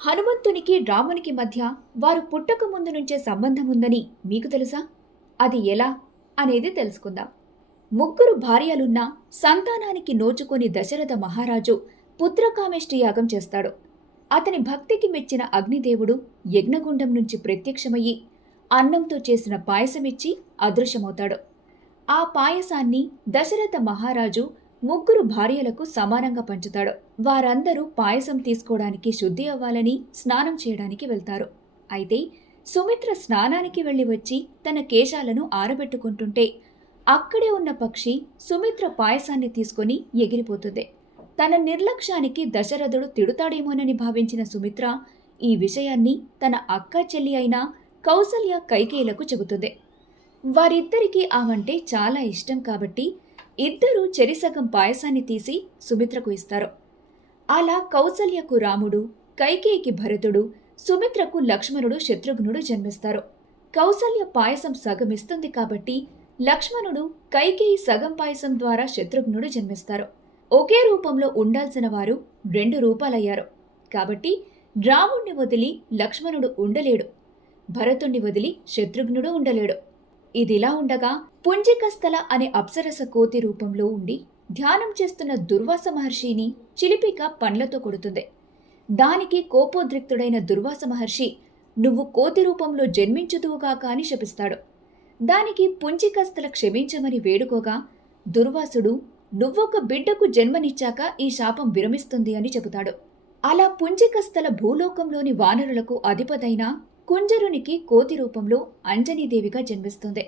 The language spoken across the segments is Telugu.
హనుమంతునికి రామునికి మధ్య వారు పుట్టక ముందు నుంచే సంబంధం ఉందని మీకు తెలుసా? అది ఎలా అనేది తెలుసుకుందాం. ముగ్గురు భార్యలున్న సంతానానికి నోచుకొని దశరథ మహారాజు పుత్రకామేష్టి యాగం చేస్తాడు. అతని భక్తికి మెచ్చిన అగ్నిదేవుడు యజ్ఞగుండం నుంచి ప్రత్యక్షమయ్యి అన్నంతో చేసిన పాయసమిచ్చి అదృశ్యమవుతాడు. ఆ పాయసాన్ని దశరథ మహారాజు ముగ్గురు భార్యలకు సమానంగా పంచుతాడు. వారందరూ పాయసం తీసుకోవడానికి శుద్ధి అవ్వాలని స్నానం చేయడానికి వెళ్తారు. అయితే సుమిత్ర స్నానానికి వెళ్లి వచ్చి తన కేశాలను ఆరబెట్టుకుంటుంటే అక్కడే ఉన్న పక్షి సుమిత్ర పాయసాన్ని తీసుకుని ఎగిరిపోతుంది. తన నిర్లక్ష్యానికి దశరథుడు తిడుతాడేమోనని భావించిన సుమిత్ర ఈ విషయాన్ని తన అక్క చెల్లి అయిన కౌసల్య కైకేయులకు చెబుతుంది. వారిద్దరికీ ఆవంటే చాలా ఇష్టం కాబట్టి ఇద్దరూ చెరిసగం పాయసాన్ని తీసి సుమిత్రకు ఇస్తారు. అలా కౌసల్యకు రాముడు, కైకేయికి భరతుడు, సుమిత్రకు లక్ష్మణుడు, శత్రుఘ్నుడు జన్మిస్తారు. కౌసల్య పాయసం సగం ఇస్తుంది కాబట్టి లక్ష్మణుడు, కైకేయి సగం పాయసం ద్వారా శత్రుఘ్నుడు జన్మిస్తారు. ఒకే రూపంలో ఉండాల్సిన వారు 2 రూపాలయ్యారు. కాబట్టి రాముణ్ణి వదిలి లక్ష్మణుడు ఉండలేడు, భరతుణ్ణి వదిలి శత్రుఘ్నుడు ఉండలేడు. ఇదిలా ఉండగా పుంజికస్థల అనే అప్సరస కోతి రూపంలో ఉండి ధ్యానం చేస్తున్న దుర్వాస మహర్షిని చిలిపిక పండ్లతో కొడుతుంది. దానికి కోపోద్రిక్తుడైన దుర్వాస మహర్షి నువ్వు కోతి రూపంలో జన్మించుదువుగాక అని శపిస్తాడు. దానికి పుంజికస్థల క్షమించమని వేడుకోగా దుర్వాసుడు నువ్వొక బిడ్డకు జన్మనిచ్చాక ఈ శాపం విరమిస్తుంది అని చెబుతాడు. అలా పుంజికస్థల భూలోకంలోని వానరులకు అధిపతైన కుంజరునికి కోతి రూపంలో అంజనీదేవిగా జన్మిస్తుంది.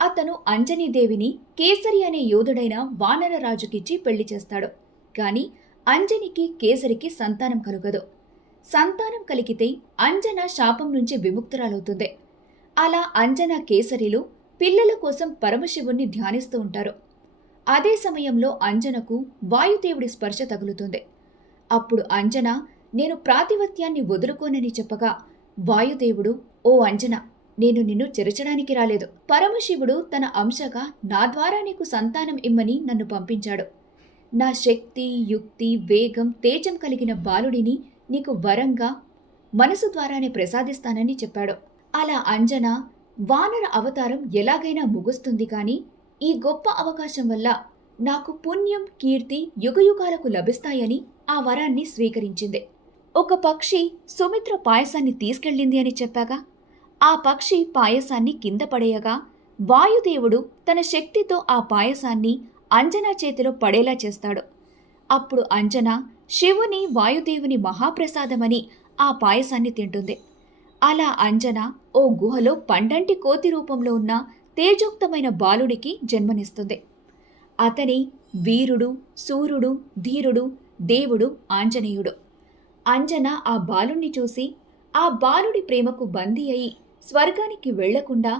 అతను అంజనీదేవిని కేసరి అనే యోధుడైన వానర రాజుకిచ్చి పెళ్లి చేస్తాడు. కాని అంజనికి కేసరికి సంతానం కలుగదు. సంతానం కలిగితే అంజన శాపం నుంచి విముక్తురాలవుతుంది. అలా అంజన కేసరిలు పిల్లల కోసం పరమశివుణ్ణి ధ్యానిస్తూ ఉంటారు. అదే సమయంలో అంజనకు వాయుదేవుడి స్పర్శ తగులుతుంది. అప్పుడు అంజన నేను ప్రాతివత్యాన్ని వదులుకోనని చెప్పగా వాయుదేవుడు ఓ అంజన, నేను నిన్ను చెరచడానికి రాలేదు. పరమశివుడు తన అంశగా నా ద్వారా నీకు సంతానం ఇమ్మని నన్ను పంపించాడు. నా శక్తి, యుక్తి, వేగం, తేజం కలిగిన బాలుడిని నీకు వరంగా మనసు ద్వారానే ప్రసాదిస్తానని చెప్పాడు. అలా అంజన వానర అవతారం ఎలాగైనా ముగుస్తుంది కాని ఈ గొప్ప అవకాశం వల్ల నాకు పుణ్యం, కీర్తి యుగయుగాలకు లభిస్తాయని ఆ వరాన్ని స్వీకరించింది. ఒక పక్షి సుమిత్ర పాయసాన్ని తీసుకెళ్ళింది అని చెప్పాగా, ఆ పక్షి పాయసాన్ని కింద పడేయగా వాయుదేవుడు తన శక్తితో ఆ పాయసాన్ని అంజనా చేతిలో పడేలా చేస్తాడు. అప్పుడు అంజన శివుని, వాయుదేవుని మహాప్రసాదమని ఆ పాయసాన్ని తింటుంది. అలా అంజన ఓ గుహలో పండంటి కోతి రూపంలో ఉన్న తేజోక్తమైన బాలుడికి జన్మనిస్తుంది. అతని వీరుడు, శూరుడు, ధీరుడు, దేవుడు ఆంజనేయుడు. అంజన ఆ బాలుణ్ణి చూసి ఆ బాలుడి ప్రేమకు బందీ అయి స్వర్గానికి వెళ్లకుండా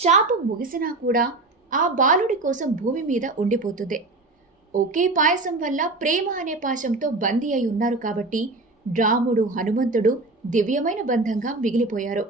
శాపం ముగిసినా కూడా ఆ బాలుడి కోసం భూమి మీద ఉండిపోతుంది. ఒకే పాయసం వల్ల ప్రేమ అనే పాశంతో బందీ అయి ఉన్నారు కాబట్టి రాముడు, హనుమంతుడు దివ్యమైన బంధంగా మిగిలిపోయారు.